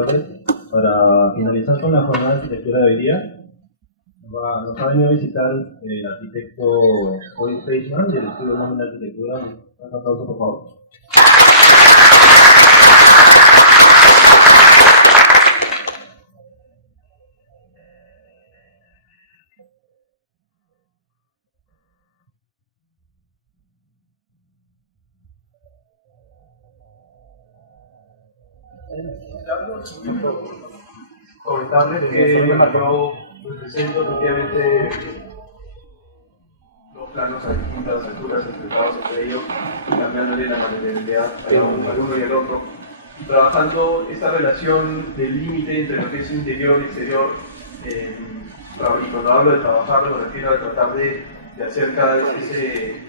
tarde. Para finalizar con la jornada de arquitectura de hoy día, nos ha venido a visitar el arquitecto Paul Fleischmann del Estudio Móvil de Arquitectura. Un aplauso, por favor. Comentarles que yo presento efectivamente dos planos a distintas alturas enfrentados entre ellos, cambiándole la materialidad al uno y al otro, y trabajando esta relación del límite entre lo que es interior y exterior. Y cuando hablo de trabajarlo me refiero a tratar de hacer cada vez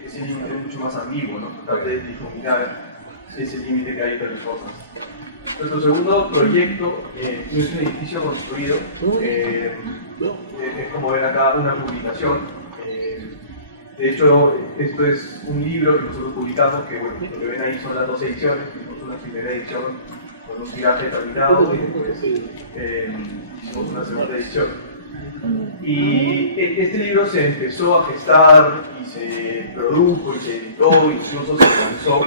ese límite mucho más ambiguo, ¿no? Tratar de difuminar ese límite que hay entre las cosas. Nuestro segundo proyecto no es un edificio construido, es como ven acá una publicación. De hecho, esto es un libro que nosotros publicamos, que bueno, lo que ven ahí son las dos ediciones. Hicimos una primera edición con un tiraje terminado y después hicimos una segunda edición. Y este libro se empezó a gestar y se produjo y se editó, incluso se lanzó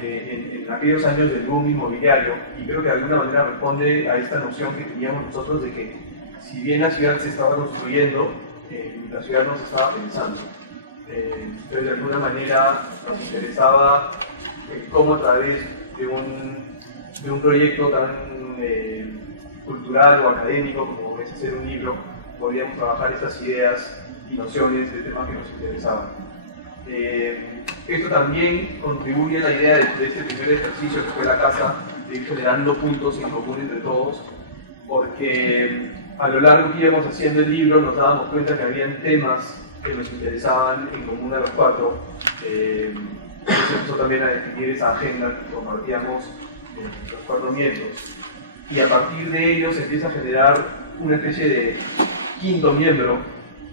en aquellos años del boom inmobiliario, y creo que de alguna manera responde a esta noción que teníamos nosotros de que si bien la ciudad se estaba construyendo, la ciudad no se estaba pensando. Entonces de alguna manera nos interesaba cómo a través de un proyecto tan cultural o académico como es hacer un libro, podíamos trabajar estas ideas y nociones de temas que nos interesaban. Esto también contribuye a la idea de este primer ejercicio que fue la casa, de ir generando puntos en común entre todos, porque a lo largo que íbamos haciendo el libro nos dábamos cuenta que habían temas que nos interesaban en común a los cuatro. Se empezó también a definir esa agenda que compartíamos los cuatro miembros, y a partir de ello se empieza a generar una especie de quinto miembro,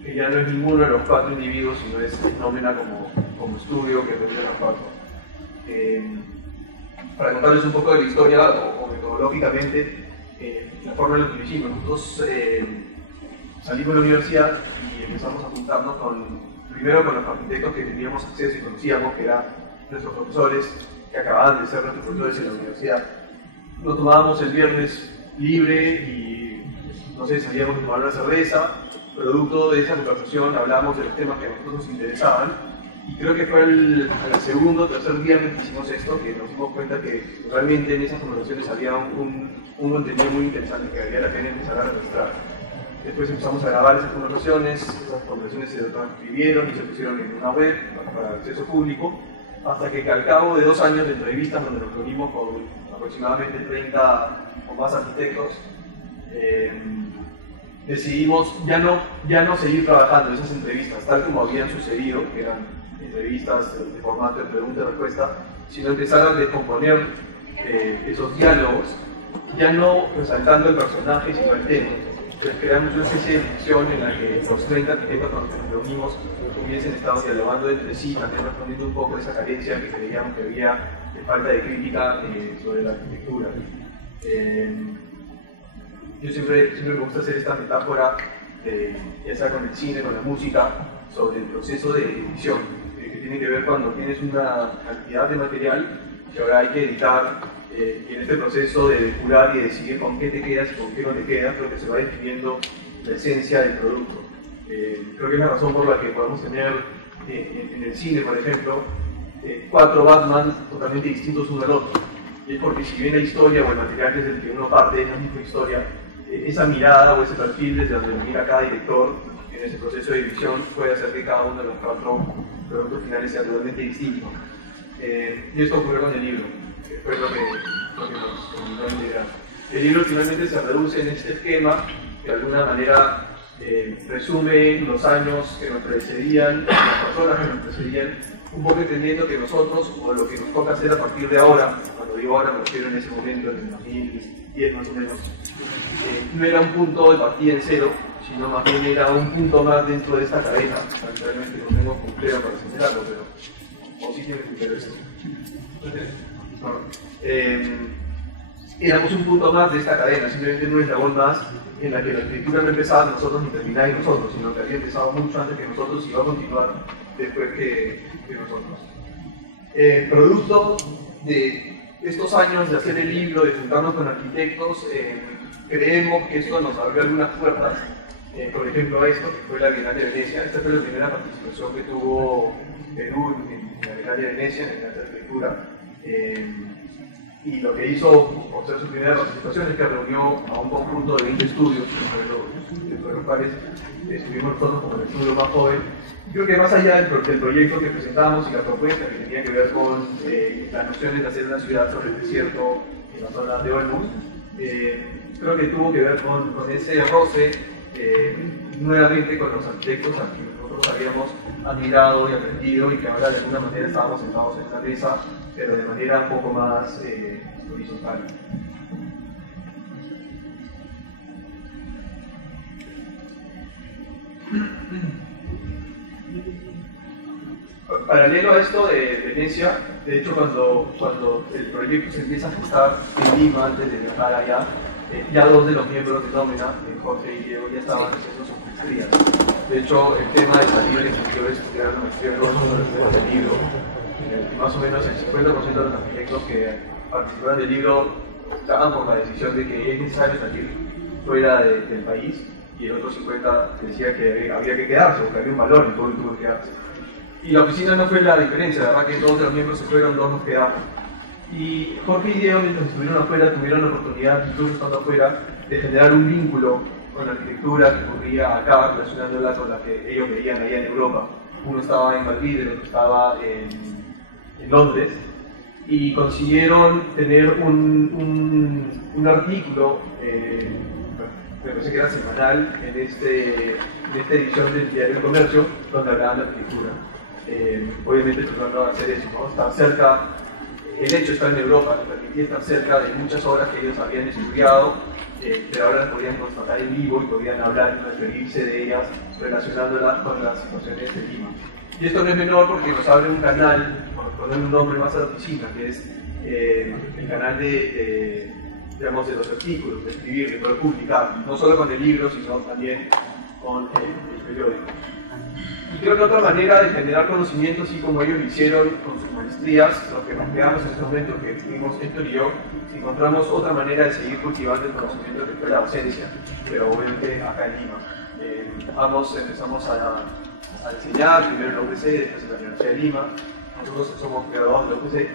que ya no es ninguno de los cuatro individuos, sino es Nómena como estudio que reúne a los cuatro. Para contarles un poco de la historia, o metodológicamente, la forma en la que lo hicimos. Nosotros salimos de la universidad y empezamos a juntarnos primero con los arquitectos que teníamos acceso y conocíamos, que eran nuestros profesores, que acababan de ser nuestros profesores en la universidad. Nos tomábamos el viernes libre y, no sé, salíamos a tomar una cerveza. Producto de esa conversación hablábamos de los temas que a nosotros nos interesaban, y creo que fue al segundo o tercer viernes que hicimos esto que nos dimos cuenta que realmente en esas conversaciones había un contenido muy interesante que valía la pena empezar a registrar. Después empezamos a grabar esas conversaciones se transcribieron y se pusieron en una web para acceso público, hasta que al cabo de 2 años de entrevistas, donde nos reunimos con aproximadamente 30 o más arquitectos, decidimos ya no seguir trabajando esas entrevistas tal como habían sucedido, que eran entrevistas de formato de pregunta y respuesta, sino empezar a descomponer esos diálogos, ya no resaltando el personaje sino el tema. Entonces creamos una especie de ficción en la que los 30 arquitectos con los que nos reunimos hubiesen estado dialogando entre sí, también respondiendo un poco a esa carencia que creíamos que había de falta de crítica sobre la arquitectura. Yo siempre me gusta hacer esta metáfora, ya sea con el cine, con la música, sobre el proceso de edición, que tiene que ver cuando tienes una cantidad de material que ahora hay que editar, y en este proceso de depurar y decidir con qué te quedas y con qué no te quedas, creo que se va definiendo la esencia del producto. Creo que es la razón por la que podemos tener en el cine, por ejemplo, 4 Batman totalmente distintos uno al otro. Y es porque si bien la historia o el material desde el que uno parte es la misma historia, esa mirada o ese perfil desde donde mira cada director en ese proceso de edición puede hacer que cada uno de los 4 productos finales sea totalmente distinto. Y esto ocurrió con el libro, que fue lo que nos comunicó a integrar. El libro finalmente se reduce en este esquema que de alguna manera resume los años que nos precedían, las personas que nos precedían, un poco entendiendo que nosotros, o lo que nos toca hacer a partir de ahora, cuando digo ahora me refiero en ese momento, en el 2010 más o menos, no era un punto de partida en cero, sino más bien era un punto más dentro de esta cadena. Realmente no tengo puntero para señalarlo, pero o sí tiene puntero esto. éramos un punto más de esta cadena, simplemente un eslabón más en la que la arquitectura no empezaba de nosotros ni terminaba de nosotros, sino que había empezado mucho antes que nosotros y va a continuar después que nosotros. Producto de estos años de hacer el libro, de juntarnos con arquitectos, creemos que esto nos abrió algunas puertas. Por ejemplo, esto, que fue la Bienal de Venecia. Esta fue la primera participación que tuvo Perú en la Bienal de Venecia, en la Bienal de Arquitectura. Y lo que hizo por ser su primera participación es que reunió a un conjunto de 20 estudios, dentro de los cuales estuvimos nosotros como el estudio más joven. Creo que más allá del proyecto que presentamos y la propuesta que tenía que ver con las nociones de hacer una ciudad sobre el desierto en la zona de Olmos, creo que tuvo que ver con ese roce nuevamente con los arquitectos a quienes nosotros habíamos admirado y aprendido y que ahora de alguna manera estábamos sentados en la mesa, pero de manera un poco más horizontal. Paralelo a esto de Venecia, de hecho cuando el proyecto se empieza a gestar en Lima antes de viajar allá, ya dos de los miembros de Nómina, Jorge y Diego, ya estaban haciendo sus maestrías. De hecho, el tema de salir les inició de estudiar la maestría del libro. Más o menos el 50% de los arquitectos que participaban del libro estaban por la decisión de que es necesario salir fuera del país, y el otro 50% decía que había que quedarse, porque había un valor en todo el tuvo que quedarse. Y la oficina no fue la diferencia, la verdad que todos los miembros se fueron, dos nos quedamos. Y Jorge y Diego, mientras estuvieron afuera, tuvieron la oportunidad, incluso estando afuera, de generar un vínculo con la arquitectura que ocurría acá, relacionándola con la que ellos veían allá en Europa. Uno estaba en Madrid, el otro estaba en Londres, y consiguieron tener un artículo, me parece que era semanal, en esta edición del Diario del Comercio, donde hablaban de arquitectura. Obviamente tratando de hacer eso, ¿no? Estar cerca. El hecho está en Europa, les permitía estar cerca de muchas obras que ellos habían estudiado, pero ahora las podían constatar en vivo y podían hablar y referirse de ellas, relacionándolas con las situaciones de Lima. Y esto no es menor porque nos abre un canal, por ponerle un nombre más a la oficina, que es el canal de los artículos, de escribir, de poder publicar, no solo con el libro, sino también con el periódico. Y creo que otra manera de generar conocimiento, así como ellos lo hicieron con sus maestrías, lo que nos quedamos en este momento, que estuvimos Héctor y yo, encontramos otra manera de seguir cultivando el conocimiento que fue la docencia, pero obviamente acá en Lima. Ambos empezamos a enseñar, primero en la UPC, después en la Universidad de Lima. Nosotros somos graduados de la UPC.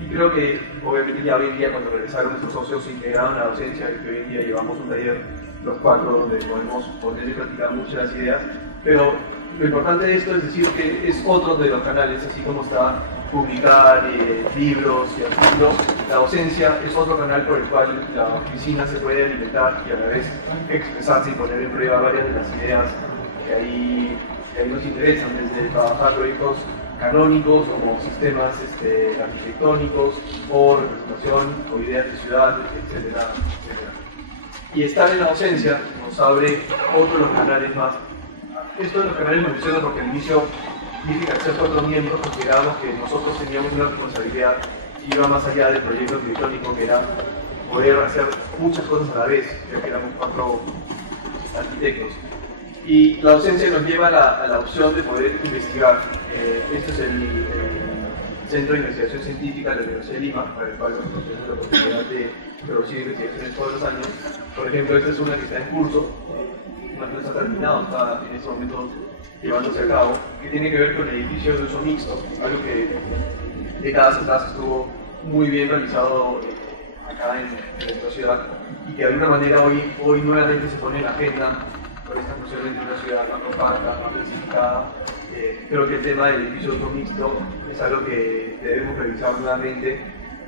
Y creo que obviamente ya hoy en día, cuando regresaron nuestros socios, se integraron a la docencia, y que hoy en día llevamos un taller los cuatro donde podemos poner y practicar muchas de las ideas. Pero lo importante de esto es decir que es otro de los canales, así como está publicar libros y artículos. La docencia es otro canal por el cual la oficina se puede alimentar y a la vez expresarse y poner en prueba varias de las ideas que ahí nos interesan, desde trabajar proyectos canónicos como sistemas arquitectónicos o representación o ideas de ciudad, etcétera, etcétera. Y estar en la docencia nos abre otro de los canales más. Esto de los canales lo menciono porque al inicio dije que al ser 4 miembros considerábamos que nosotros teníamos una responsabilidad que iba más allá del proyecto arquitectónico, que era poder hacer muchas cosas a la vez, ya que éramos 4 arquitectos. Y la docencia nos lleva a la opción de poder investigar. Este es el Centro de Investigación Científica de la Universidad de Lima, para el cual nosotros tenemos la oportunidad de producir investigaciones todos los años. Por ejemplo, esta es una que está en curso, no está terminado, está en este momento llevándose a cabo, que tiene que ver con el edificio de uso mixto, algo que décadas atrás estuvo muy bien realizado acá en nuestra ciudad, y que de alguna manera hoy nuevamente se pone en la agenda por esta función de una ciudad más compacta, más densificada. Creo que el tema del edificio de uso mixto es algo que debemos revisar nuevamente,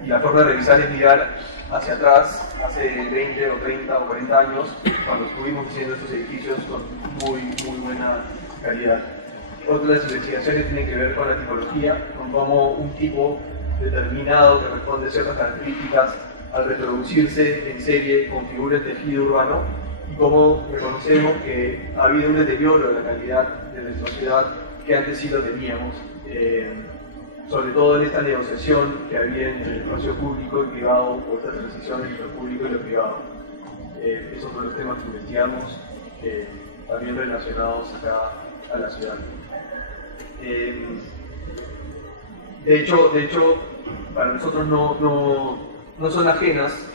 y la forma de revisar es mirar hacia atrás, hace 20 o 30 o 40 años, cuando estuvimos haciendo estos edificios con muy buena calidad. Otra de las investigaciones tiene que ver con la tipología, con cómo un tipo determinado que responde a ciertas características al reproducirse en serie configura el tejido urbano, y cómo reconocemos que ha habido un deterioro de la calidad de nuestra ciudad que antes sí lo teníamos. sobre todo en esta negociación que había entre el espacio público y privado, o esta transición entre lo público y lo privado. Esos son los temas que investigamos, también relacionados acá a la ciudad. De hecho, para nosotros no son ajenas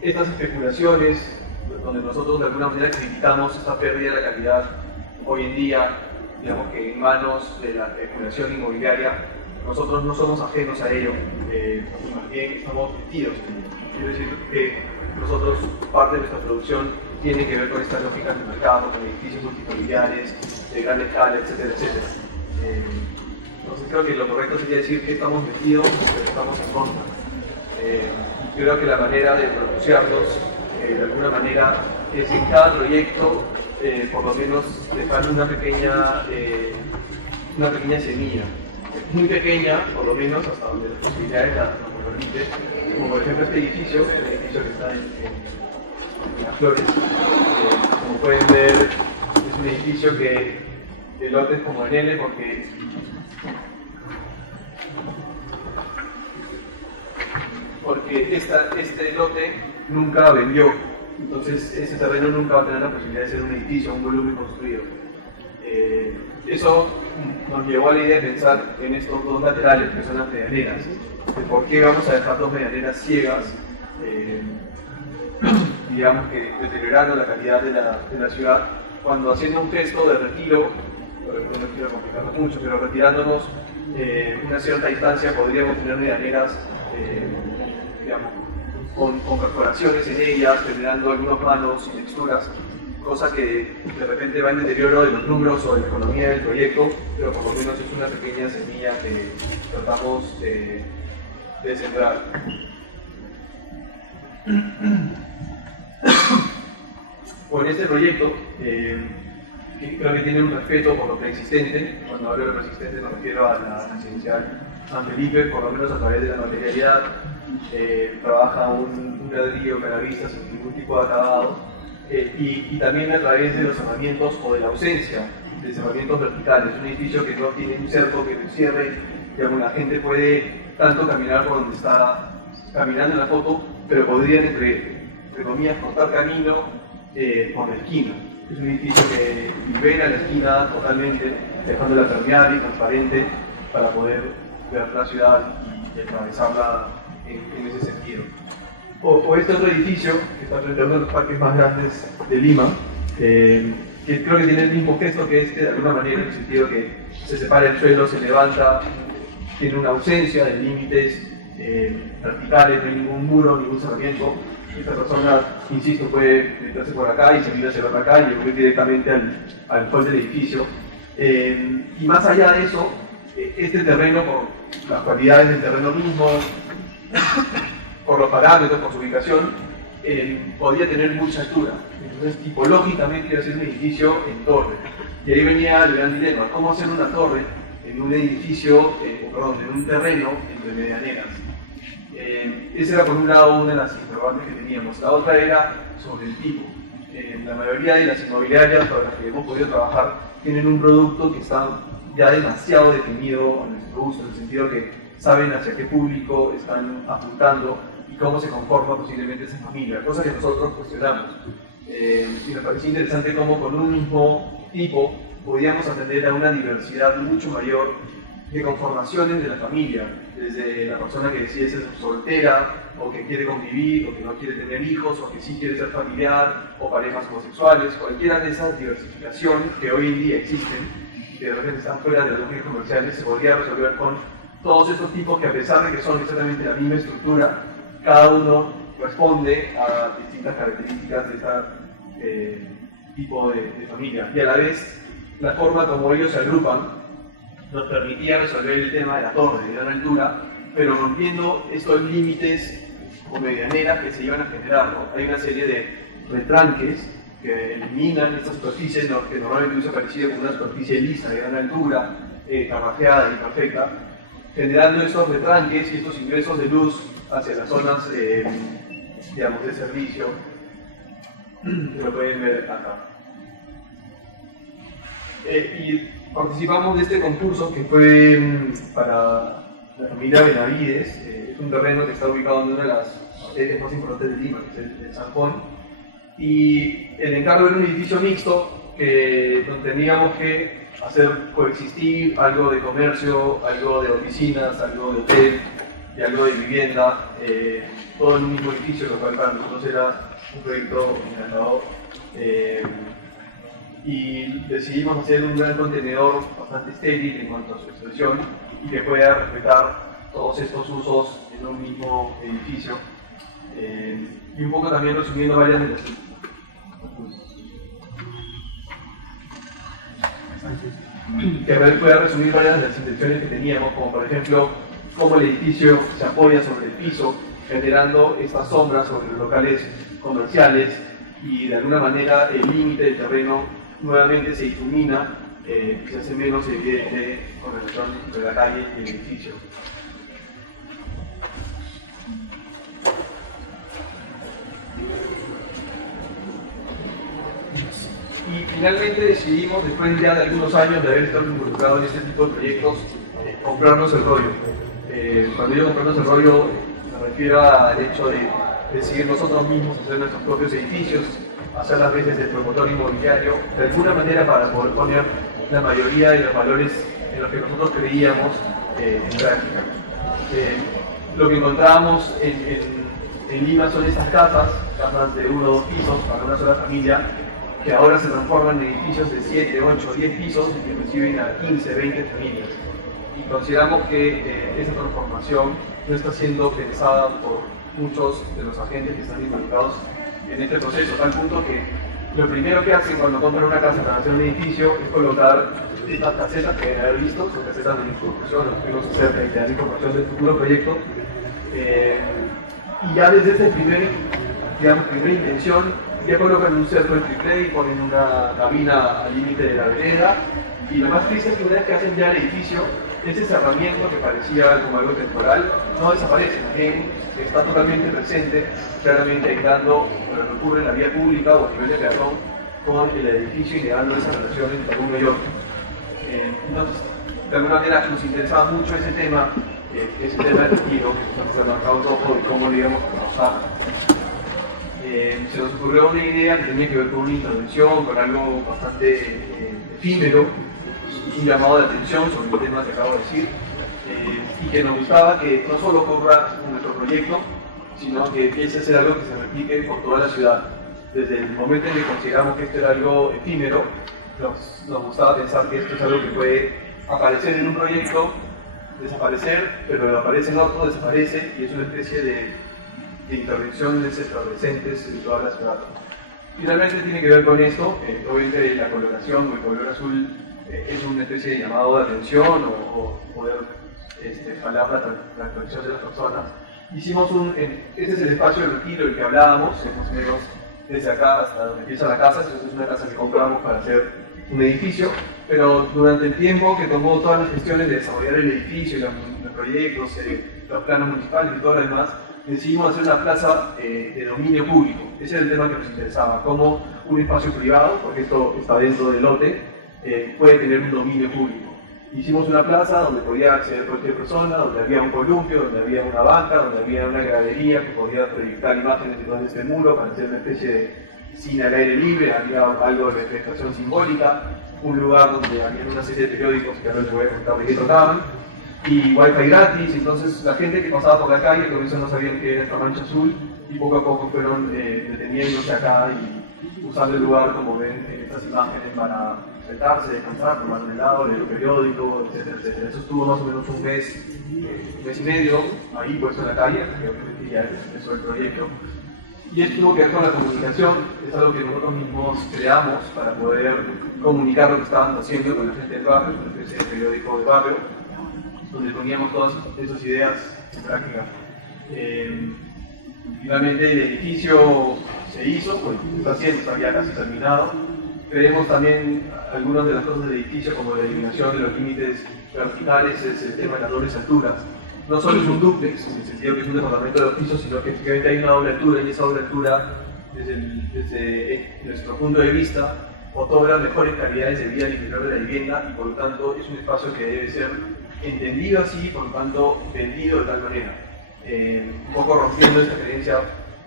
estas especulaciones, donde nosotros de alguna manera criticamos esta pérdida de la calidad hoy en día, digamos que en manos de la especulación inmobiliaria. Nosotros no somos ajenos a ello, y más bien estamos metidos en ello. Quiero decir que nosotros, parte de nuestra producción tiene que ver con estas lógicas de mercado, con edificios multifamiliares, de gran escala, etcétera, etcétera. Entonces creo que lo correcto sería decir que estamos metidos, pero estamos en contra. Creo que la manera de pronunciarnos, de alguna manera, es en cada proyecto, por lo menos dejar una pequeña semilla. Muy pequeña, por lo menos, hasta donde las posibilidades nos permiten. Como por ejemplo este edificio, el edificio que está en Las Flores. Como pueden ver, es un edificio que el lote es como en L porque este lote nunca vendió, entonces ese terreno nunca va a tener la posibilidad de ser un edificio, un volumen construido. Eso nos llevó a la idea de pensar en estos dos laterales, que son las medianeras, de por qué vamos a dejar dos medianeras ciegas, digamos que deteriorando la calidad de la ciudad, cuando haciendo un gesto de retiro, no quiero complicarlo mucho, pero retirándonos una cierta distancia podríamos tener medianeras, digamos, con perforaciones en ellas, generando algunos manos y texturas, cosa que de repente va en deterioro de los números o de la economía del proyecto, pero por lo menos es una pequeña semilla que tratamos de sembrar. Con este proyecto, creo que tiene un respeto por lo preexistente. Cuando hablo de preexistente me refiero a la residencial San Felipe, por lo menos a través de la materialidad. Trabaja un ladrillo canavista sin ningún tipo de acabado, y también a través de los cerramientos o de la ausencia de cerramientos verticales. Un edificio que no tiene un cerco que lo cierre, digamos, la gente puede tanto caminar por donde está caminando en la foto, pero podrían, entre comillas, cortar camino por la esquina. Es un edificio que libera la esquina totalmente, dejándola permeable y transparente para poder ver la ciudad y atravesarla en ese sentido. O este otro edificio que está frente a uno de los parques más grandes de Lima, que creo que tiene el mismo gesto que este, de alguna manera, en el sentido que se separa el suelo, se levanta, tiene una ausencia de límites verticales, no hay ningún muro, ningún cerramiento. Esta persona, insisto, puede meterse por acá y salir hacia la otra calle, ir directamente al hall del edificio. Y más allá de eso, este terreno, por las cualidades del terreno mismo, por los parámetros, por su ubicación, podía tener mucha altura. Entonces, tipológicamente, iba a ser un edificio en torre. Y ahí venía el gran dilema: ¿cómo hacer una torre en un edificio, en un terreno entre medianeras? Esa era por un lado una de las interrogantes que teníamos. La otra era sobre el tipo. La mayoría de las inmobiliarias para las que hemos podido trabajar tienen un producto que está ya demasiado definido a nuestro gusto, en el sentido que saben hacia qué público están apuntando y cómo se conforma posiblemente esa familia, cosa que nosotros cuestionamos. Y me pareció interesante cómo con un mismo tipo podíamos atender a una diversidad mucho mayor de conformaciones de la familia, desde la persona que decide ser soltera, o que quiere convivir, o que no quiere tener hijos, o que sí quiere ser familiar, o parejas homosexuales, cualquiera de esas diversificaciones que hoy en día existen, que de repente están fuera de las lógicas comerciales, se podría resolver con todos estos tipos que, a pesar de que son exactamente la misma estructura, cada uno responde a distintas características de este tipo de familia. Y a la vez, la forma como ellos se agrupan nos permitía resolver el tema de la torre de gran altura, pero rompiendo estos límites o medianeras que se iban a generar, ¿no? Hay una serie de retranques que eliminan estas superficies que normalmente hubiese aparecido como una superficie lisa de gran altura, carrajeada y imperfecta, generando estos retranques y estos ingresos de luz hacia las zonas, digamos, de servicio, que lo pueden ver acá. Y participamos de este concurso que fue para la familia Benavides. Es un terreno que está ubicado en una de las arterias más importantes de Lima, que es el San Juan. Y el encargo era un edificio mixto donde teníamos que hacer coexistir algo de comercio, algo de oficinas, algo de hotel y algo de vivienda, todo en un mismo edificio, lo cual para nosotros era un proyecto encantador. Y decidimos hacer un gran contenedor bastante estéril en cuanto a su expresión y que pueda respetar todos estos usos en un mismo edificio. Y un poco también resumiendo varias de las intenciones que teníamos, como por ejemplo cómo el edificio se apoya sobre el piso, generando estas sombras sobre los locales comerciales, y de alguna manera el límite del terreno nuevamente se difumina y se hace menos evidente con relación entre la calle y el edificio. Y finalmente decidimos, después ya de algunos años de haber estado involucrado en este tipo de proyectos, comprarnos el rollo. Cuando digo comprarnos el rollo, me refiero al hecho de decidir nosotros mismos hacer nuestros propios edificios, hacer las veces del promotor inmobiliario, de alguna manera para poder poner la mayoría de los valores en los que nosotros creíamos en práctica. Lo que encontrábamos en Lima son estas casas de 1 o 2 pisos para una sola familia, que ahora se transforman en edificios de 7, 8, 10 pisos y que reciben a 15, 20 familias. Y consideramos que esa transformación no está siendo pensada por muchos de los agentes que están involucrados en este proceso, a tal punto que lo primero que hacen cuando compran una casa para hacer un edificio es colocar estas casetas que deben haber visto, son casetas de información, los fuimos a hacer de la información del futuro proyecto, y ya desde esa primera intención ya colocan un cerco de triple y ponen una cabina al límite de la vereda, y lo más triste es que una vez que hacen ya el edificio, ese cerramiento que parecía como algo temporal no desaparece, también está totalmente presente, claramente aislando lo que ocurre en la vía pública o a nivel de peatón con el edificio y negando esas relaciones entre uno y otro. Entonces, de alguna manera nos interesaba mucho ese tema del estilo, que nosotros remarcamos todo y cómo le íbamos a trabajar. Se nos ocurrió una idea que tenía que ver con una intervención, con algo bastante efímero, un llamado de atención sobre el tema que acabo de decir, y que nos gustaba que no solo ocurra en nuestro proyecto, sino que empiece a ser algo que se replique por toda la ciudad. Desde el momento en que consideramos que esto era algo efímero, nos gustaba pensar que esto es algo que puede aparecer en un proyecto, desaparecer, pero aparece en otro, desaparece, y es una especie de intervenciones efervescentes en toda la ciudad. Finalmente tiene que ver con esto, obviamente la coloración o el color azul es una especie de llamado de atención o poder jalar la atención de las personas. Hicimos este es el espacio de retiro del que hablábamos, más o menos desde acá hasta donde empieza la casa. Entonces es una casa que compramos para hacer un edificio, pero durante el tiempo que tomó todas las gestiones de desarrollar el edificio, los proyectos, los planos municipales y todo lo demás, decidimos hacer una plaza de dominio público. Ese era el tema que nos interesaba, como un espacio privado, porque esto está dentro del lote, puede tener un dominio público. Hicimos una plaza donde podía acceder cualquier persona, donde había un columpio, donde había una banca, donde había una gradería que podía proyectar imágenes de este muro para hacer una especie de cine al aire libre, había algo de reflejación simbólica, un lugar donde había una serie de periódicos que ahora les voy a contar de qué trataban, y wifi gratis. Entonces la gente que pasaba por la calle con eso no sabían que era esta mancha azul, y poco a poco fueron deteniéndose acá y usando el lugar, como ven en estas imágenes, para sentarse, descansar, tomar un helado, leer un periódico, etcétera, etcétera. Eso estuvo más o menos un mes y medio ahí puesto en la calle, que obviamente ya empezó el proyecto. Y esto tuvo que ver con la comunicación, es algo que nosotros mismos creamos para poder comunicar lo que estábamos haciendo con la gente del barrio, con una especie de periódico de barrio, donde poníamos todas esas ideas en práctica. Finalmente el edificio se hizo, pues está haciendo, está ya casi terminado. Creemos también algunas de las cosas del edificio, como la eliminación de los límites verticales, es el tema de las dobles alturas. No solo es un dúplex, en el sentido que es un departamento de 2 pisos, sino que efectivamente hay una doble altura, y esa doble altura, desde nuestro punto de vista, otorga mejores calidades de vida al interior de la vivienda y por lo tanto es un espacio que debe ser entendido así, por lo tanto vendido de tal manera. Un poco rompiendo esta creencia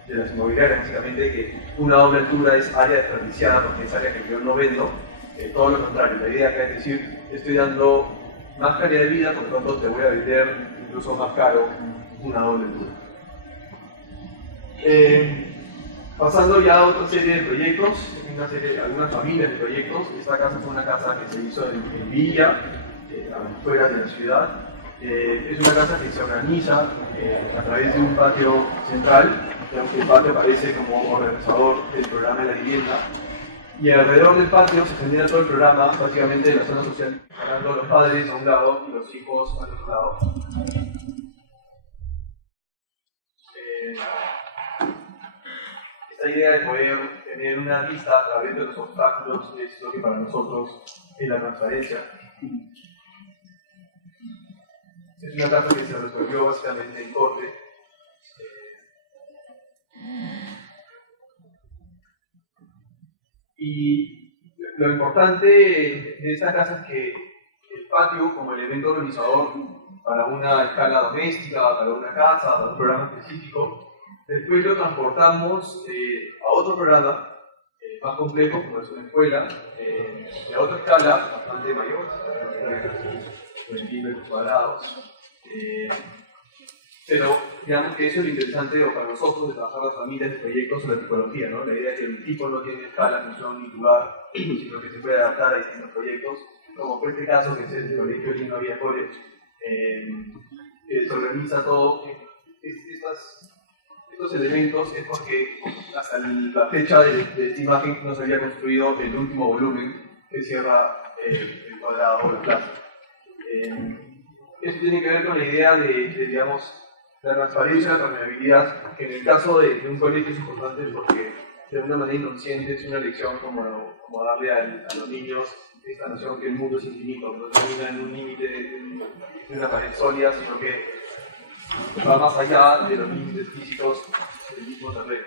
de las inmobiliarias, básicamente, que una doble altura es área desperdiciada porque es área que yo no vendo. Todo lo contrario, la idea acá es decir, estoy dando más calidad de vida, por lo tanto te voy a vender incluso más caro una doble altura. Pasando ya a otra serie de proyectos, algunas familias de proyectos. Esta casa fue una casa que se hizo en Villa, afuera de la ciudad. Es una casa que se organiza a través de un patio central, aunque el patio aparece como organizador del programa de la vivienda. Y alrededor del patio se genera todo el programa, básicamente de la zona social, ganando los padres a un lado y los hijos al otro lado. Esta idea de poder tener una vista a través de los obstáculos es lo que para nosotros es la transparencia. Es una casa que se resolvió básicamente en corte. Y lo importante de esta casa es que el patio, como elemento organizador para una escala doméstica, para una casa, para un programa específico, después lo transportamos a otro programa más complejo, como es una escuela, de otra escala, bastante mayor, 20 metros cuadrados. Pero digamos que eso es lo interesante para nosotros de trabajar las familias de proyectos sobre tipología, ¿no? La idea es que el tipo no tiene escala, función ni lugar, sino que se puede adaptar a distintos proyectos, como fue este caso que es el colegio Lino Villa College, se organiza todo. Estos elementos es porque hasta la fecha de esta imagen no se había construido el último volumen que cierra el cuadrado o la plaza. Esto tiene que ver con la idea de digamos, la transparencia y la permeabilidad, que en el caso de un colegio es importante porque de una manera inconsciente es una lección como darle a los niños esta noción que el mundo es infinito, no termina en un límite de una pared sólida, sino que va más allá de los límites físicos del mismo terreno.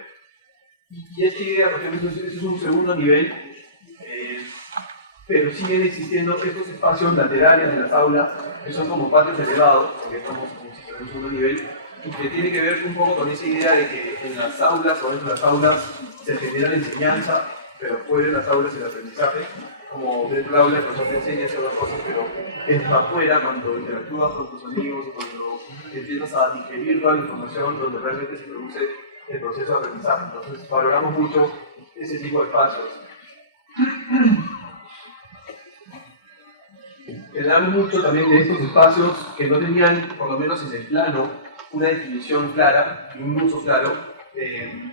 Y esta idea, por ejemplo, es un segundo nivel, pero siguen existiendo estos espacios laterales de las aulas, que son como patios elevados, porque estamos como si fuera un segundo nivel, y que tiene que ver un poco con esa idea de que en las aulas o dentro de las aulas se genera la enseñanza, pero fuera de las aulas el aprendizaje. Como dentro del aula el profesor te enseña ciertas cosas, pero es afuera cuando interactúas con tus amigos y cuando empiezas a digerir toda la información donde realmente se produce el proceso de aprendizaje. Entonces valoramos mucho ese tipo de espacios. Hablamos mucho también de estos espacios que no tenían, por lo menos en el plano, una definición clara y un uso claro,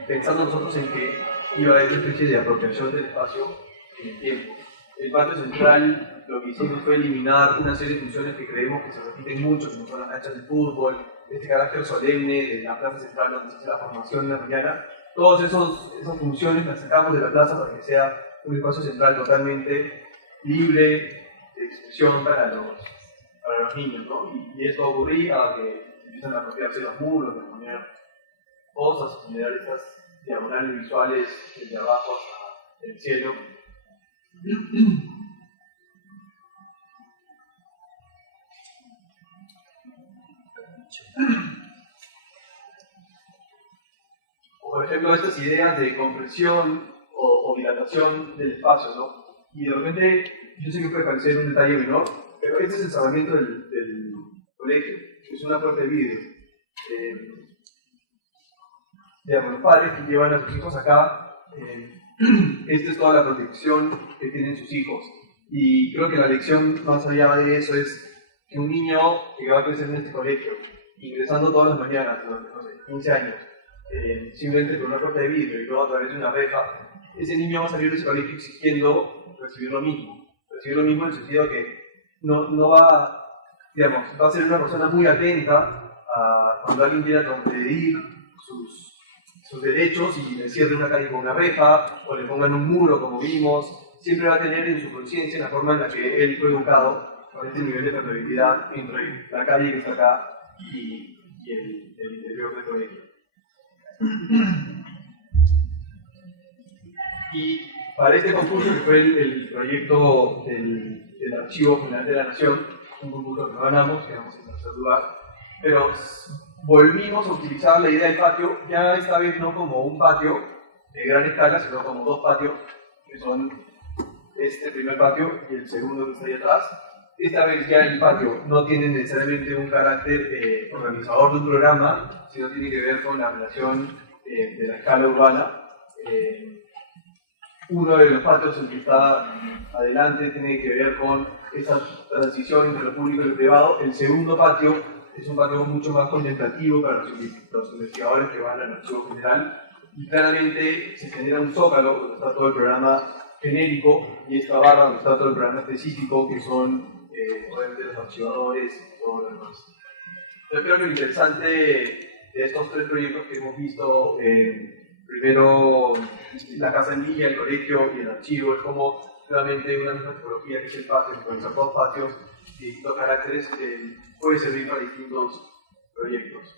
pensando nosotros en que iba a haber una especie de apropiación del espacio en el tiempo. El patio central lo que hicimos fue eliminar una serie de funciones que creemos que se repiten mucho, como son las canchas de fútbol, este carácter solemne de la plaza central donde se hace la formación en la mañana. Todas esas funciones las sacamos de la plaza para que sea un espacio central totalmente libre de expresión para los niños, ¿no? Y esto ocurría a que empiezan a apropiarse los muros, de poner cosas, generar estas diagonales visuales desde abajo hasta el cielo. Por ejemplo, estas ideas de compresión o dilatación del espacio, ¿no? Y de repente, yo sé que puede parecer un detalle menor, pero este es el cerramiento del colegio, es una puerta de vidrio. Digamos, los padres que llevan a sus hijos acá, esta es toda la protección que tienen sus hijos. Y creo que la lección más allá de eso es que un niño que va a crecer en este colegio, ingresando todas las mañanas durante, no sé, 15 años, simplemente por una puerta de vidrio y luego a través de una reja, ese niño va a salir de ese colegio exigiendo recibir lo mismo en el sentido que no va, digamos, va a ser una persona muy atenta a cuando alguien quiera transgredir sus derechos y le cierre una calle con una reja o le pongan un muro como vimos, siempre va a tener en su conciencia la forma en la que él fue educado con este nivel de permeabilidad entre la calle que está acá y el interior del colegio. Y para este concurso, que fue el proyecto del Archivo General de la Nación, un concurso que no ganamos, quedamos en tercer lugar, pero volvimos a utilizar la idea del patio, ya esta vez no como un patio de gran escala, sino como dos patios, que son este primer patio y el segundo que está ahí atrás. Esta vez ya el patio no tiene necesariamente un carácter organizador de un programa, sino tiene que ver con la relación de la escala urbana. Uno de los patios, el que está adelante, tiene que ver con esa transición entre lo público y lo privado. El segundo patio es un patio mucho más contemplativo para los investigadores que van al archivo general. Y claramente se genera un zócalo donde está todo el programa genérico y esta barra donde está todo el programa específico, que son obviamente los archivadores y todo lo demás. Yo creo que lo interesante de estos tres proyectos que hemos visto, primero la casa en línea, el colegio y el archivo, es como nuevamente una misma tipología que es el patio, con esos dos patios y distintos caracteres, puede servir para distintos proyectos.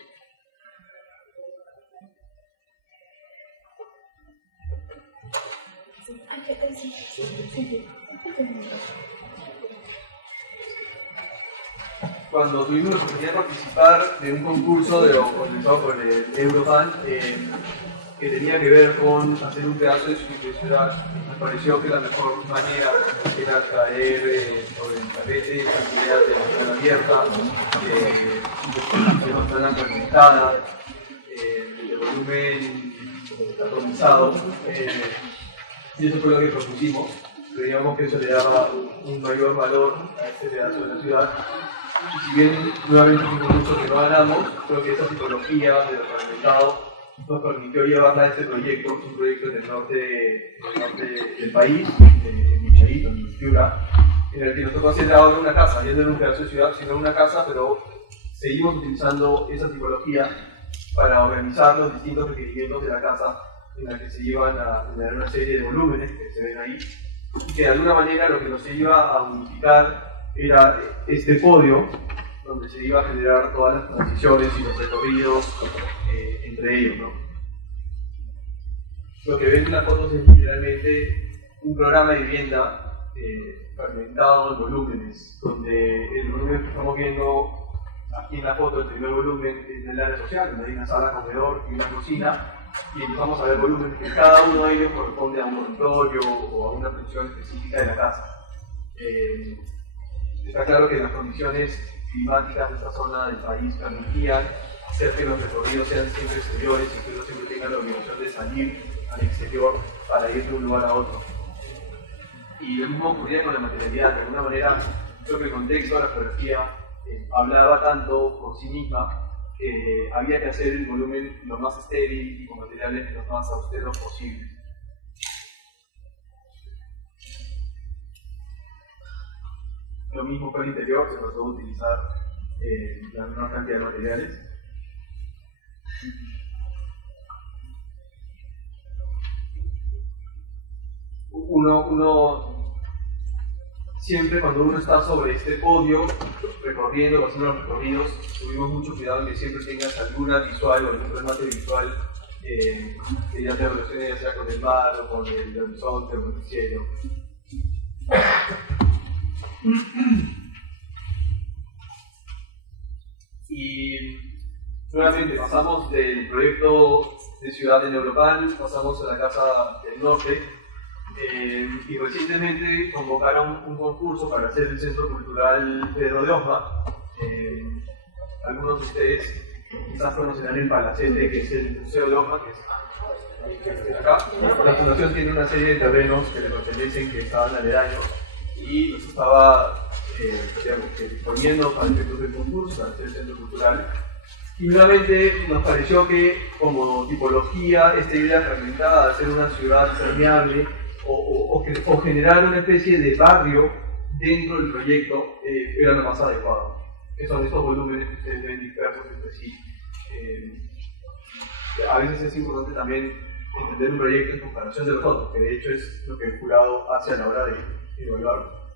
Cuando tuvimos la oportunidad de participar de un concurso organizado por el Eurofan, que tenía que ver con hacer un pedazo de ciudad, me pareció que la mejor manera era traer sobre el tapete estas ideas de ventana abierta, de ventana fragmentada, de volumen atomizado, y eso fue lo que propusimos. Creíamos que eso le daba un mayor valor a este pedazo de la ciudad. Y si bien nuevamente es un concurso que no ganamos, creo que esa tipología de lo fragmentado nos permitió llevarla a este proyecto, un proyecto en el norte del país, en Michaíto, en Piura, en el que nos tocó hacer ahora una casa, ya no en un pedazo de ciudad, sino una casa, pero seguimos utilizando esa tipología para organizar los distintos requerimientos de la casa, en la que se iban a generar una serie de volúmenes que se ven ahí, y que de alguna manera lo que nos iba a unificar era este podio, donde se iba a generar todas las transiciones y los recorridos entre ellos, ¿no? Lo que ven en las fotos es literalmente un programa de vivienda fragmentado en volúmenes, donde el volumen que estamos viendo aquí en la foto, el primer volumen es del área social, donde hay una sala, comedor y una cocina, y empezamos a ver volúmenes que cada uno de ellos corresponde a un dormitorio o a una función específica de la casa. Está claro que las condiciones climáticas de esta zona del país permitían hacer que los recorridos sean siempre exteriores y que uno siempre tenga la obligación de salir al exterior para ir de un lugar a otro. Y lo mismo ocurría con la materialidad. De alguna manera, creo que el contexto de la fotografía hablaba tanto por sí misma que había que hacer el volumen lo más estéril y con materiales lo más austeros posible. Lo mismo fue el interior, se trató de utilizar la menor cantidad de materiales. Uno siempre cuando uno está sobre este podio, recorriendo, haciendo los recorridos, tuvimos mucho cuidado en que siempre tengas alguna visual o algún remate visual que ya te relacione ya sea con el mar o con el horizonte o con el cielo. Y nuevamente pasamos del proyecto de ciudad en Europal, pasamos a la Casa del Norte, y recientemente convocaron un concurso para hacer el Centro Cultural Pedro de Osma. Algunos de ustedes quizás conocerán el Palacete, que es el Museo de Osma, que es acá. La fundación tiene una serie de terrenos que le pertenecen, que estaban aledaños, y nos estaba disponiendo para efectos del concurso, para hacer el centro cultural. Y nuevamente nos pareció que como tipología, esta idea fragmentada de hacer una ciudad permeable o generar una especie de barrio dentro del proyecto era lo más adecuado. Que son estos volúmenes que ustedes ven dispersos entre sí. A veces es importante también entender un proyecto en comparación de los otros, que de hecho es lo que el jurado hace a la hora de evaluar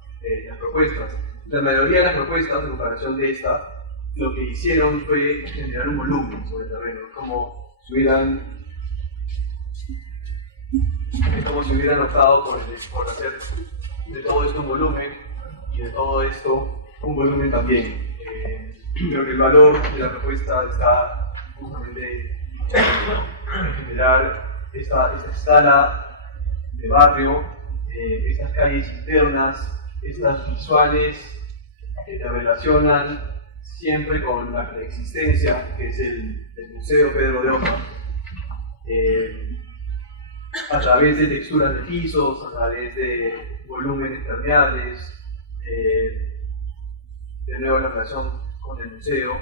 las propuestas. La mayoría de las propuestas, en comparación de esta, lo que hicieron fue generar un volumen sobre el terreno, como si hubieran como si hubieran optado por hacer de todo esto un volumen y de todo esto un volumen también. Creo que el valor de la propuesta está justamente en generar esta escala de barrio, estas calles internas, estas visuales que te relacionan siempre con la preexistencia, que es el Museo Pedro de Oca, a través de texturas de pisos, a través de volúmenes permeables, de nuevo la relación con el museo,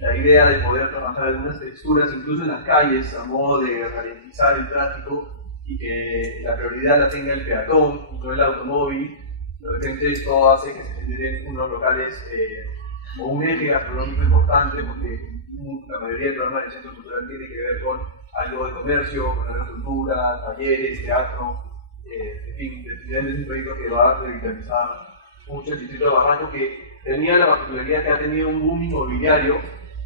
la idea de poder trabajar algunas texturas incluso en las calles a modo de ralentizar el tráfico y que la prioridad la tenga el peatón y no el automóvil. De repente esto hace que se generen unos locales o un eje gastronómico importante, porque la mayoría del programa del Centro Cultural tiene que ver con algo de comercio, con agricultura, talleres, teatro, en fin, definitivamente es un proyecto que va a revitalizar mucho el distrito de Barranco, que tenía la particularidad que ha tenido un boom inmobiliario,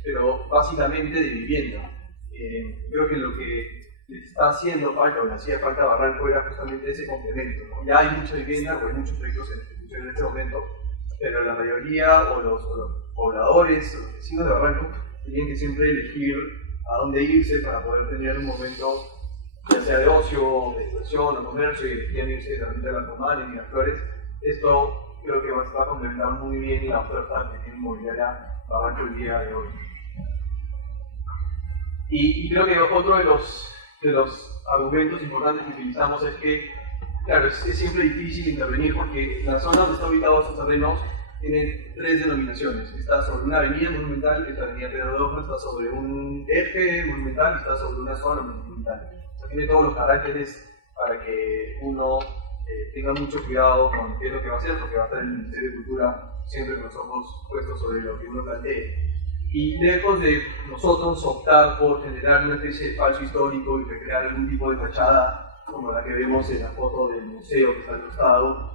pero básicamente de vivienda. Creo que lo que le está haciendo falta, o le hacía falta a Barranco, era justamente ese complemento, ¿no? Ya hay mucha vivienda, o hay muchos proyectos en ejecución en este momento, pero la mayoría, o los pobladores, o los vecinos de Barranco, tenían que siempre elegir a dónde irse para poder tener un momento, ya sea de ocio, de diversión o comercio, y elegían irse también de las Román y Miraflores. Esto creo que va a complementar muy bien la oferta que tiene inmobiliaria Barranco el día de hoy. Y creo que otro de los argumentos importantes que utilizamos es que, claro, es siempre difícil intervenir porque la zona donde están ubicados estos terrenos tienen tres denominaciones. Está sobre una avenida monumental, que es la avenida Pedro de Oca, está sobre un eje monumental y está sobre una zona monumental. O sea, tiene todos los caracteres para que uno tenga mucho cuidado con qué es lo que va a hacer, porque va a estar el Ministerio de Cultura siempre con los ojos puestos sobre lo que uno plantee. Y lejos de nosotros optar por generar una especie de falso histórico y recrear algún tipo de fachada como la que vemos en la foto del museo que está al costado,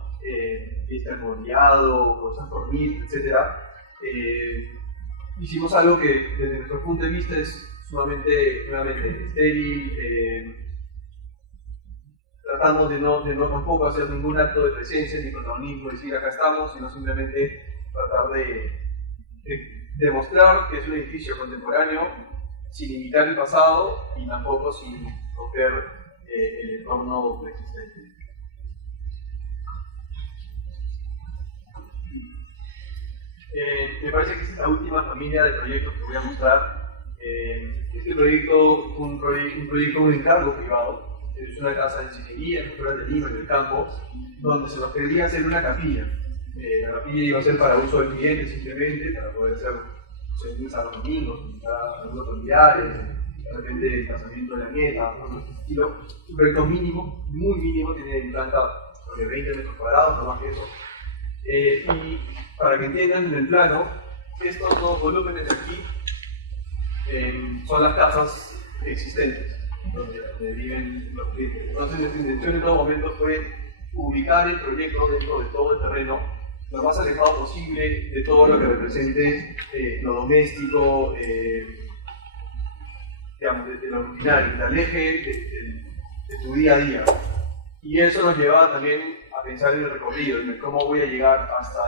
y está enmorillado, cosas por mil, etc. Hicimos algo que desde nuestro punto de vista es sumamente, nuevamente, estéril. Tratamos de no tampoco hacer ningún acto de presencia ni protagonismo, decir acá estamos, sino simplemente tratar de demostrar que es un edificio contemporáneo sin imitar el pasado y tampoco sin romper el entorno preexistente. Me parece que es esta última familia de proyectos que voy a mostrar. Este proyecto fue un proyecto de encargo privado. Es una casa de ingeniería en Cultural de Lima, en el campo, donde se nos pedía hacer una capilla. La capilla iba a ser para uso del cliente simplemente, para poder hacer misa los domingos, a algunos familiares, de repente el casamiento de la nieta, cosas de este estilo. Un proyecto mínimo, muy mínimo, tiene planta sobre 20 metros cuadrados, no más que eso. Y para que entiendan en el plano, estos dos volúmenes de aquí son las casas existentes donde viven los clientes. Entonces nuestra intención en todo momento fue ubicar el proyecto dentro de todo el terreno lo más alejado posible de todo lo que represente lo doméstico, digamos, de lo rutinario, que te aleje de tu día a día. Y eso nos llevaba también a pensar en el recorrido, en cómo voy a llegar hasta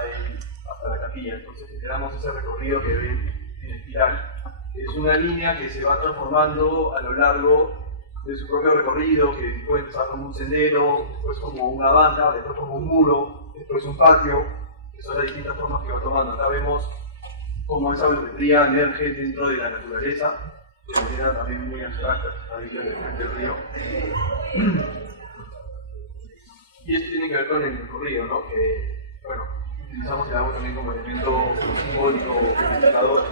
la capilla. Entonces generamos ese recorrido que ven en espiral. Es una línea que se va transformando a lo largo de su propio recorrido, que puede empezar como un sendero, después como una banca, después como un muro, después un patio. Son las distintas formas que va tomando. Acá vemos cómo esa geometría emerge dentro de la naturaleza, de manera también muy abstracta, ahí del río. Y esto tiene que ver con el recorrido, ¿no? Que, bueno, utilizamos el agua también como elemento simbólico, indicador.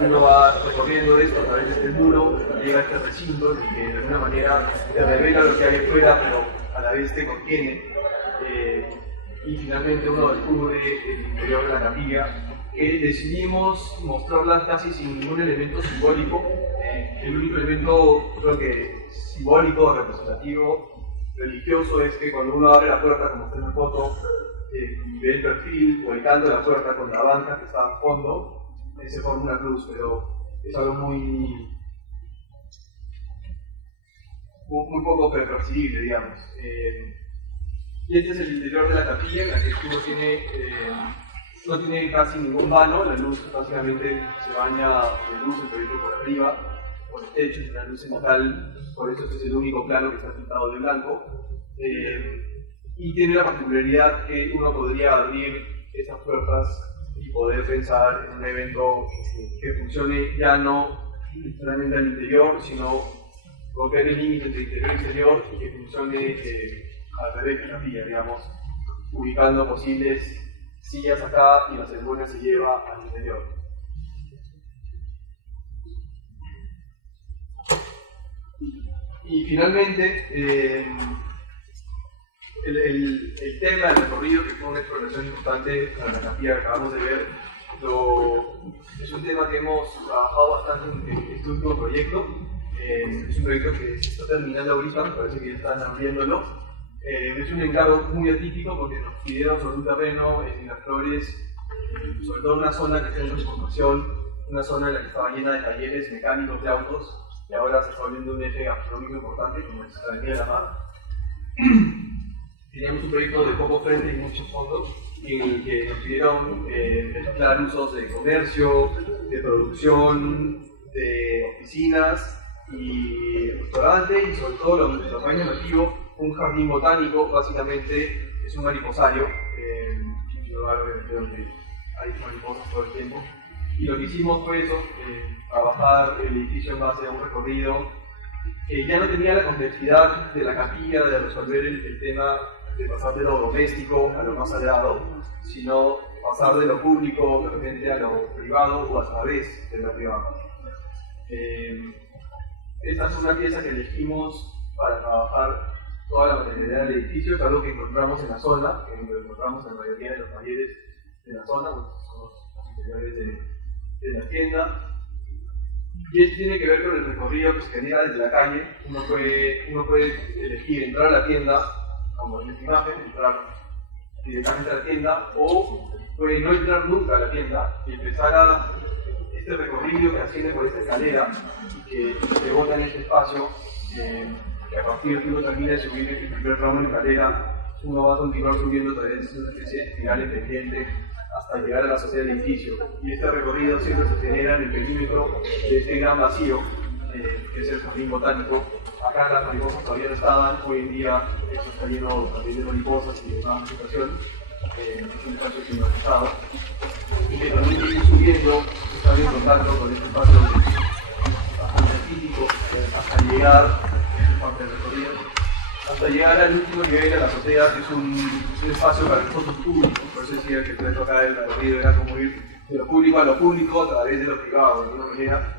Uno va recorriendo esto a través de este muro, llega a este recinto y que de alguna manera te revela lo que hay afuera, pero a la vez te contiene. Y finalmente uno descubre el interior de la capilla, que decidimos mostrarlas casi sin ningún elemento simbólico. El único elemento, creo que simbólico, representativo, religioso, es que cuando uno abre la puerta, como está en la foto, y ve el perfil o el canto de la puerta con la banca que está al fondo, se forma una cruz, pero es algo muy muy poco perceptible, digamos. Y este es el interior de la capilla, en la que no tiene casi ningún vano, la luz básicamente se baña de luz el proyecto por arriba, por el techo, es una luz central, por eso este es el único plano que está pintado de blanco. Y tiene la particularidad que uno podría abrir estas puertas y poder pensar en un evento que funcione ya no solamente al interior, sino romper el límite entre interior y exterior y que funcione al revés de la capilla, digamos, ubicando posibles sillas acá y la ceremonia se lleva al interior. Y finalmente, el tema del recorrido, que fue una exploración importante para la capilla que acabamos de ver, es un tema que hemos trabajado bastante en este último proyecto. Es un proyecto que se está terminando ahorita, me parece que ya están abriéndolo. Es un encargo muy atípico porque nos pidieron sobre un terreno en Miraflores, sobre todo una zona que está en transformación, una zona en la que estaba llena de talleres mecánicos de autos, y ahora se está volviendo un eje gastronómico importante, como es la Avenida de la Mar. Teníamos un proyecto de poco frente y muchos fondos, en el que nos pidieron mezclar usos de comercio, de producción, de oficinas y restaurante, y sobre todo lo más llamativo, un jardín botánico. Básicamente es un mariposario, un lugar donde hay mariposas todo el tiempo. Y lo que hicimos fue eso, trabajar el edificio en base a un recorrido que ya no tenía la complejidad de la capilla, de resolver el tema de pasar de lo doméstico a lo más sagrado, sino pasar de lo público de repente a lo privado o a través de lo privado. Esta es una pieza que elegimos para trabajar toda la materialidad del edificio, es algo que encontramos en la zona, que lo encontramos en la mayoría de los talleres de la zona, son los interiores de la tienda. Y esto tiene que ver con el recorrido que se genera desde la calle. Uno puede elegir entrar a la tienda, como en esta imagen, entrar directamente a la tienda, o puede no entrar nunca a la tienda y empezar a este recorrido que asciende por esta escalera y que se bota en este espacio, que a partir de que uno termina de subir el primer tramo de escalera, uno va a continuar subiendo a través de una especie de espiral pendiente hasta llegar a la azotea del edificio. Y este recorrido siempre se genera en el perímetro de este gran vacío, que es el jardín botánico. Acá las mariposas todavía no estaban, hoy en día esto está lleno también de mariposas y de más vegetación. Es un espacio climatizado y que también sigue subiendo, está en contacto con este espacio bastante artístico, hasta llegar, esta parte del recorrido, hasta llegar al último nivel de la azotea, que es un espacio para nosotros públicos. Por eso decía que el proyecto acá del recorrido era como ir de lo público a lo público a través de lo privado, de alguna manera,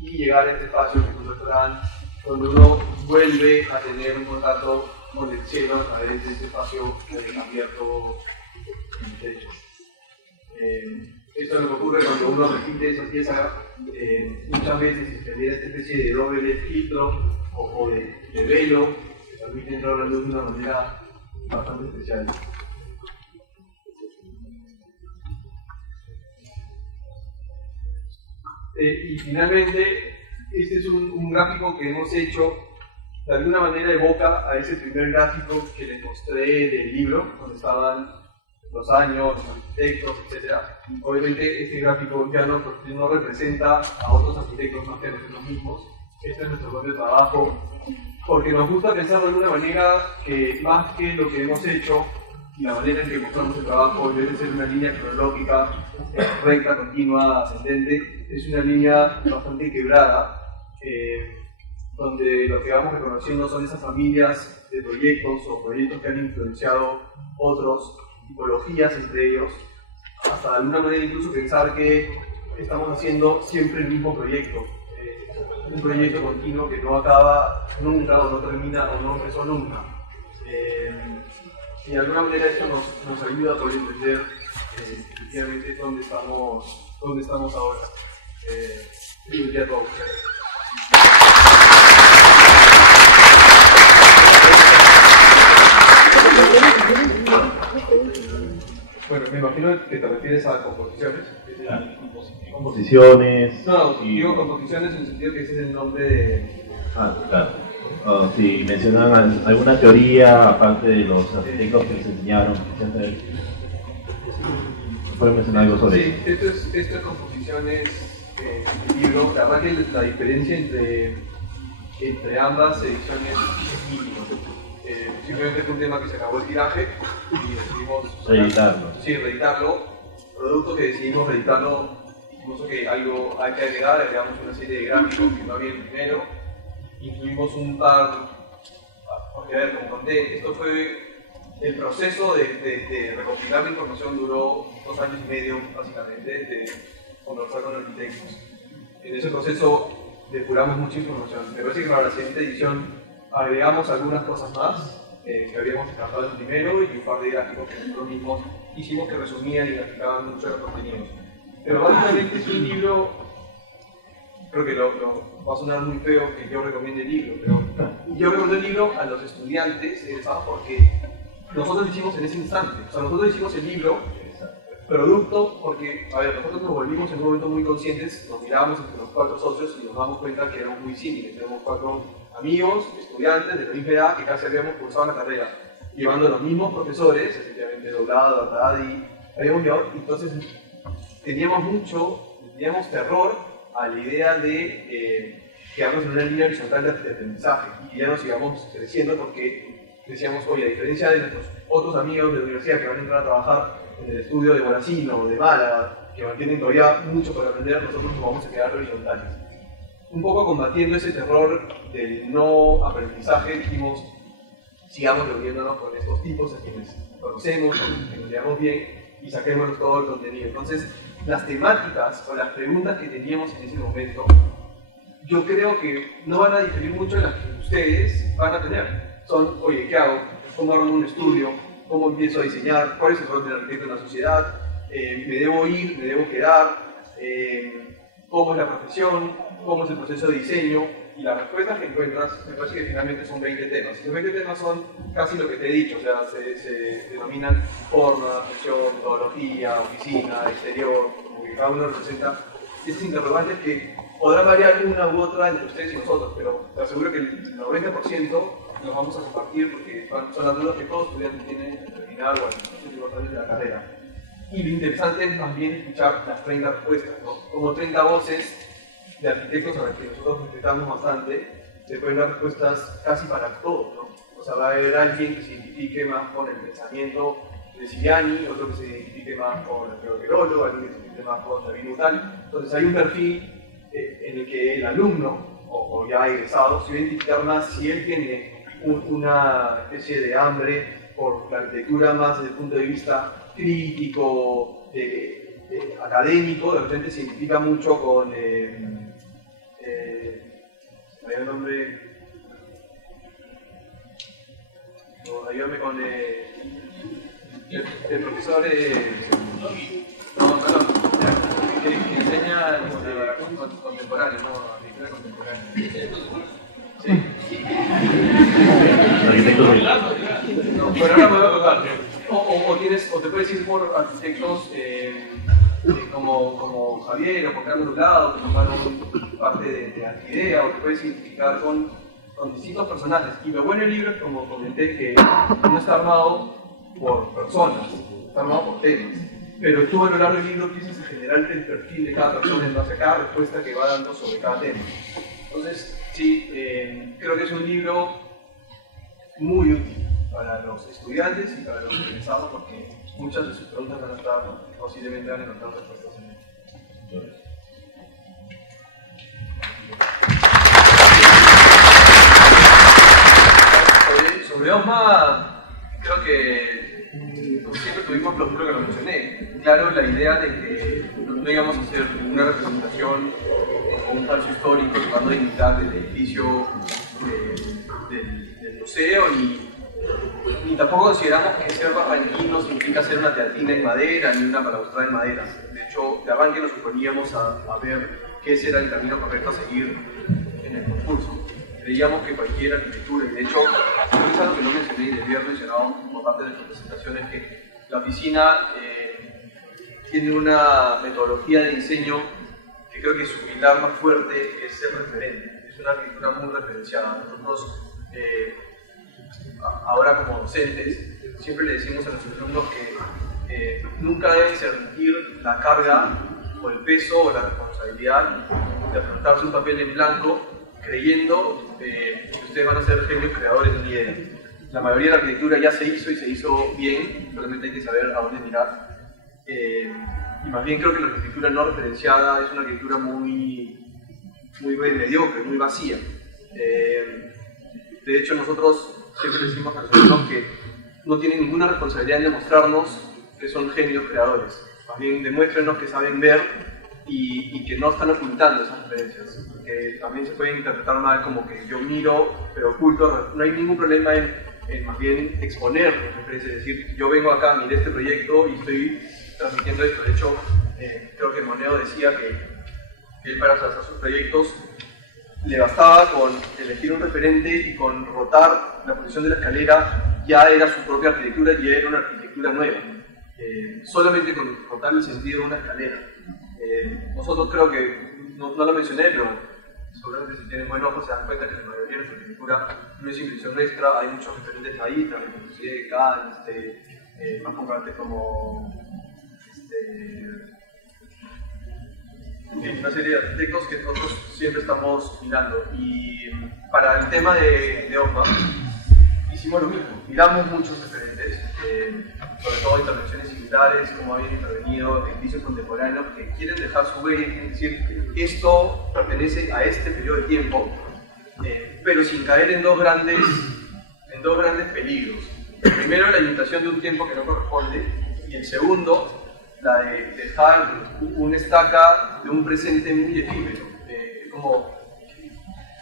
y llegar a este espacio que es un restaurante, donde uno vuelve a tener un contacto con el cielo a través de este espacio abierto en el techo. Esto es lo que ocurre cuando uno repite esa pieza muchas veces y se genera esta especie de doble filtro o de velo que permite entrar a la luz de una manera bastante especial. Y finalmente, este es un gráfico que hemos hecho, de alguna manera evoca a ese primer gráfico que les mostré del libro, donde estaban los años, los arquitectos, etc. Obviamente este gráfico ya no representa a otros arquitectos más que a nosotros mismos. Este es nuestro propio trabajo, porque nos gusta pensar de alguna manera que más que lo que hemos hecho y la manera en que mostramos el trabajo debe ser una línea cronológica, recta, continua, ascendente, es una línea bastante quebrada, donde lo que vamos reconociendo son esas familias de proyectos o proyectos que han influenciado otros, tipologías entre ellos, hasta de alguna manera incluso pensar que estamos haciendo siempre el mismo proyecto, un proyecto continuo que no acaba nunca o no termina o no empezó nunca. Y de alguna manera esto nos ayuda a poder entender efectivamente dónde estamos ahora. Y ya todo. Bueno, me imagino que te refieres a composiciones. Composiciones. No, digo composiciones en el sentido que ese es el nombre Claro. Si mencionan alguna teoría, aparte de los arquitectos que les enseñaron, ¿pueden mencionar algo sobre eso? Sí, esto es composiciones del libro. La verdad que la diferencia entre ambas ediciones es mínima. Simplemente fue un tema que se acabó el tiraje y decidimos reeditarlo. Producto que decidimos reeditarlo, incluso que algo hay que agregamos una serie de gráficos que no había el primero, incluimos un par, porque a ver, como conté, esto fue el proceso de recopilar la información duró 2 años y medio básicamente, de conversar con arquitectos. En ese proceso depuramos mucha información. Me parece que para la siguiente edición agregamos algunas cosas más que habíamos descartado en el primero y un par de gráficos que nosotros mismos hicimos que resumían y graficaban mucho los contenidos. Pero básicamente es un libro, creo que va a sonar muy feo que yo recomiende el libro, pero yo recomiendo el libro a los estudiantes egresados porque nosotros lo hicimos en ese instante. O sea, nosotros hicimos el libro producto porque, a ver, nosotros nos volvimos en un momento muy conscientes, nos mirábamos entre los 4 socios y nos damos cuenta que éramos muy similares. Tenemos 4 amigos, estudiantes de la misma edad que casi habíamos cursado la carrera, llevando los mismos profesores, efectivamente Doblado, Ardadi, habíamos llevado, entonces teníamos terror a la idea de quedarnos en una línea horizontal de aprendizaje y que ya nos sigamos creciendo porque decíamos, oye, a diferencia de nuestros otros amigos de la universidad que van a entrar a trabajar en el estudio de Guaracino o de Málaga, que mantienen todavía mucho por aprender, nosotros nos vamos a quedar horizontales. Un poco combatiendo ese terror del no aprendizaje, dijimos, sigamos reuniéndonos con estos tipos a quienes conocemos, a quienes nos llevamos bien y saquémonos todo el contenido. Entonces, las temáticas o las preguntas que teníamos en ese momento, yo creo que no van a diferir mucho de las que ustedes van a tener. Son, oye, ¿qué hago? ¿Cómo armo un estudio? ¿Cómo empiezo a diseñar? ¿Cuál es el rol del arquitecto en la sociedad? ¿Me debo ir? ¿Me debo quedar? ¿Cómo es la profesión? ¿Cómo es el proceso de diseño? Y las respuestas que encuentras, me parece que finalmente son 20 temas. Los 20 temas son casi lo que te he dicho, o sea, se denominan forma, función, metodología, oficina, exterior, como que cada uno representa esas interrogantes que podrán variar una u otra entre ustedes y nosotros, pero te aseguro que el 90% los vamos a compartir porque son las dudas que todos estudiantes tienen al terminar o en los últimos años de la carrera. Y lo interesante es también escuchar las 30 respuestas, ¿no? Como 30 voces de arquitectos a los que nosotros respetamos bastante, se pueden dar respuestas casi para todo, ¿no? O sea, va a haber alguien que se identifique más con el pensamiento de Siriani, otro que se identifique más con Alfredo Querolo, alguien que se identifique más con David Nuttall. Entonces hay un perfil en el que el alumno, o ya egresado, se va a identificar más si él tiene una especie de hambre por la arquitectura más desde el punto de vista crítico, académico, de repente se identifica mucho con el nombre, ayúdame con el profesor que enseña contemporáneo, no, arquitectura contemporánea. Sí. No, pero ahora me voy a tocar. O te puedes ir por arquitectos como Javier o por Carlos Doblado, que tomaron parte de Arquidea, o te puedes identificar con distintos personajes. Y lo bueno del libro es, como comenté, que no está armado por personas, está armado por temas. Pero tú a lo largo del libro empiezas a generar el perfil de cada persona en base a cada respuesta que va dando sobre cada tema. Entonces, sí, creo que es un libro muy útil para los estudiantes y para los interesados porque muchas de sus preguntas van a estar, posiblemente van a encontrar respuestas en él. Sobre OSMA, creo que siempre tuvimos lo que lo mencioné. Claro, la idea de que no íbamos a hacer una representación o un falso histórico tratando de imitar el edificio del museo, ni tampoco consideramos que ser barranquino significa hacer una teatrina en madera ni una balaustrada en madera. De hecho, de arranque nos oponíamos a ver qué era el camino correcto a seguir en el concurso. Creíamos que cualquier arquitectura, y de hecho, es algo que no mencioné y debía haber mencionado como parte de las presentaciones, que la oficina tiene una metodología de diseño que creo que su pilar más fuerte es ser referente. Es es una arquitectura muy referenciada. Nosotros, ahora como docentes, siempre le decimos a nuestros alumnos que nunca deben sentir la carga o el peso o la responsabilidad de afrontarse un papel en blanco creyendo que ustedes van a ser genios creadores de una idea. La mayoría de la arquitectura ya se hizo y se hizo bien, solamente hay que saber a dónde mirar. Y más bien creo que la arquitectura no referenciada es una arquitectura muy mediocre, muy vacía. De hecho, nosotros siempre decimos a los alumnos que no tienen ninguna responsabilidad en demostrarnos que son genios creadores. Más bien demuéstrenos que saben ver y que no están ocultando esas referencias. Porque también se pueden interpretar mal como que yo miro pero oculto. No hay ningún problema en más bien exponer referencias, es decir, yo vengo acá, miré este proyecto y estoy transmitiendo esto. De hecho, creo que Moneo decía que él para hacer sus proyectos le bastaba con elegir un referente y con rotar la posición de la escalera, ya era su propia arquitectura y ya era una arquitectura nueva. Solamente con rotar el sentido de una escalera. Nosotros creo que, no lo mencioné, pero seguramente si tienen buen ojo se dan cuenta que la mayoría de nuestra arquitectura no es invención nuestra, hay muchos referentes ahí, también inclusive Kant, más componentes como una serie de arquitectos que nosotros siempre estamos mirando. Y para el tema de OFMA hicimos lo mismo, miramos muchos referentes, sobre todo intervenciones similares, como habían intervenido edificios contemporáneos que quieren dejar su huella, quieren decir esto pertenece a este periodo de tiempo, pero sin caer en dos grandes peligros. El primero, la limitación de un tiempo que no corresponde, y el segundo, la de dejar una estaca de un presente muy efímero.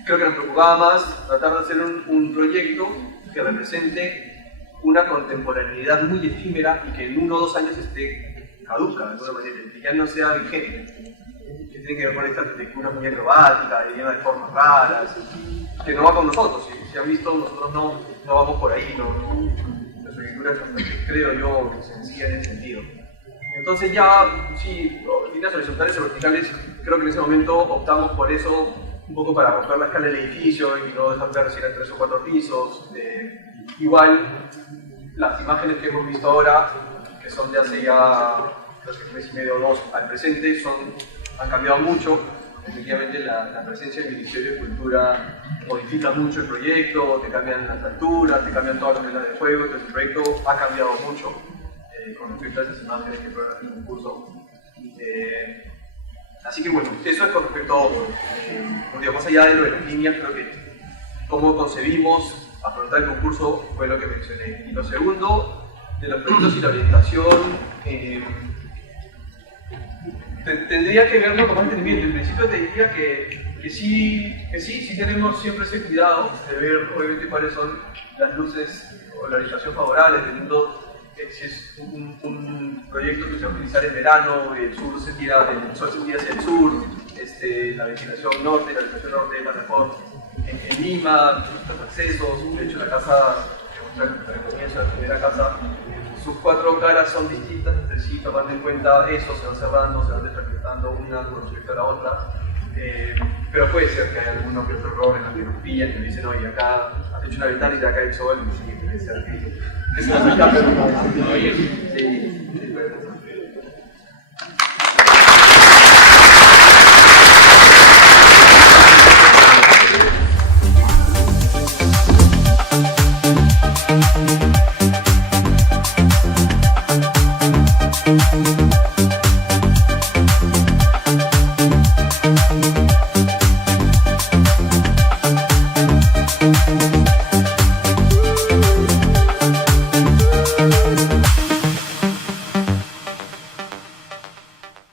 Creo que nos preocupaba más tratar de hacer un proyecto que represente una contemporaneidad muy efímera y que en 1 o 2 años esté caduca de alguna manera, que ya no sea vigente, que tiene que ver con esta arquitectura muy acrobática, de formas raras, que no va con nosotros. Si han visto, nosotros no vamos por ahí, nuestra arquitectura es bastante, creo yo, sencilla en ese sentido. Entonces ya, sí, líneas horizontales y verticales, creo que en ese momento optamos por eso, un poco para romper la escala del edificio y no dejar ver si eran 3 o 4 pisos. Igual, las imágenes que hemos visto ahora, que son de hace ya, creo que 1 mes y medio o 2 al presente, han cambiado mucho. Efectivamente, la presencia del Ministerio de Cultura modifica mucho el proyecto, te cambian las alturas, te cambian todas las reglas de juego, entonces el proyecto ha cambiado mucho con respecto a esas imágenes que fueron en el concurso. Así que bueno, eso es con respecto, más allá de lo de las líneas, creo que cómo concebimos afrontar el concurso fue lo que mencioné. Y lo segundo, de los proyectos y la orientación, tendría que verlo como entendimiento. En principio te diría que sí tenemos siempre ese cuidado de ver obviamente cuáles son las luces o la orientación favorable, dependiendo si es un proyecto que se va a utilizar en verano, el sol se tira hacia el sur, la ventilación norte es la mejor en Lima, los accesos. De hecho, la casa, al comienzo de la primera casa, sus 4 caras son distintas entre sí, tomando en cuenta eso, se van cerrando, se van desfragmentando una con respecto a la otra. Pero puede ser que haya alguno que otro error en la que nos pillan, que dicen, oye, acá has hecho una ventana y de acá hay sol, y sí, puede ser que se nos escape. Sí, puede pasar. Thank you.